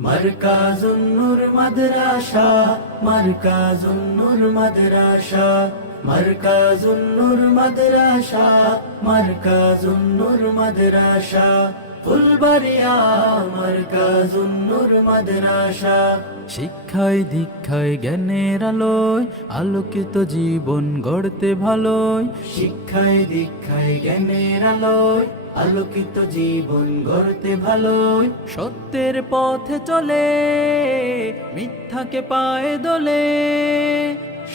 মার্কাজুন্নুর মাদ্রাসা মার্কাজুন্নুর মাদ্রাসা মার্কাজুন্নুর মাদ্রাসা মার্কাজুন্নুর মাদ্রাসা, ফুলবাড়িয়া মার্কাজুন্নুর মাদ্রাসা। শিক্ষায় দীক্ষায় জ্ঞানের আলোয়, আলোকিত জীবন গড়তে ভালোই শিক্ষায় দীক্ষায় জ্ঞানের আলোয় আলোকিত জীবন গড়তে ভালো সত্যের পথে চলে মিথ্যাকে পায়ে দোলে।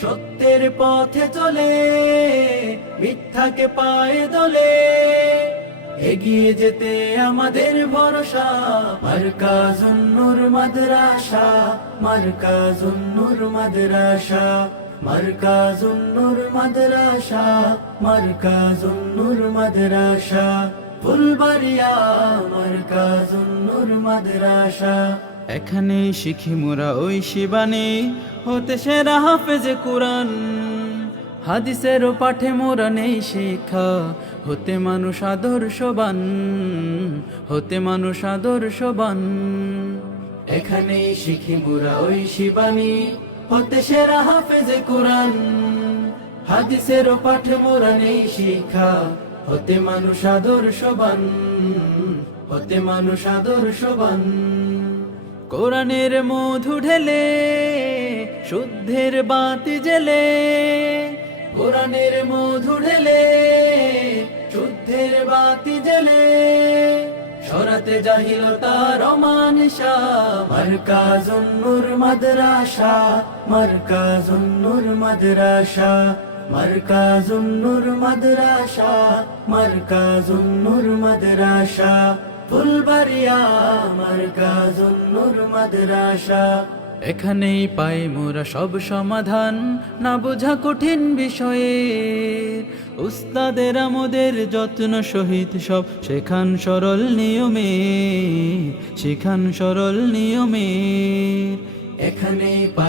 সত্যের পথে চলে মিথ্যাকে পায়ে দোলে। এগিয়ে যেতে আমাদের ভরসা মার্কাজুন্নুর মাদ্রাসা মার্কাজুন্নুর মাদ্রাসা মার্কাজুন্নুর মাদ্রাসা মার্কাজুন্নুর মাদ্রাসা। ফুলবাড়িয়া মার্কাজুন্নুর মাদ্রাসা। এখানে শিখি মোরা ওই শিবানী, হতে সেরা হাফেজে কোরআন। হাদিসেরও পাঠে মোরা নেই শিক্ষা, হতে মানুষ আদর্শবান, হতে মানুষ আদর্শবান। এখানে শিখি মোরা ওই শিবানী, হতে সেরা হাফেজে কোরআন। হাদিসেরও পাঠে মোরা নেই শিক্ষা হতে মানুষ আদর্শবান হতে মানুষ আদর্শবান কোরআনের মধু ঢেলে, শুদ্ধের বাতি জেলে। কোরআনের মধু ঢেলে, শুদ্ধের বাতি জেলে। সরাতে জাহিলতার অমানিসা মার্কাজুন্নুর মাদ্রাসা মার্কাজুন্নুর মাদ্রাসা। মার্কাজুন্নুর মাদ্রাসা মার্কাজুন্নুর মাদ্রাসা, ফুলবাড়িয়া মার্কাজুন্নুর মাদ্রাসা। এখানেই পাই মোরা সব সমাধান, না বোঝা কঠিন বিষয়ে। উস্তাদের আমাদের যত্ন সহিত সব শেখান সরল নিয়মে, শেখান সরল নিয়মে। এখানেই পাই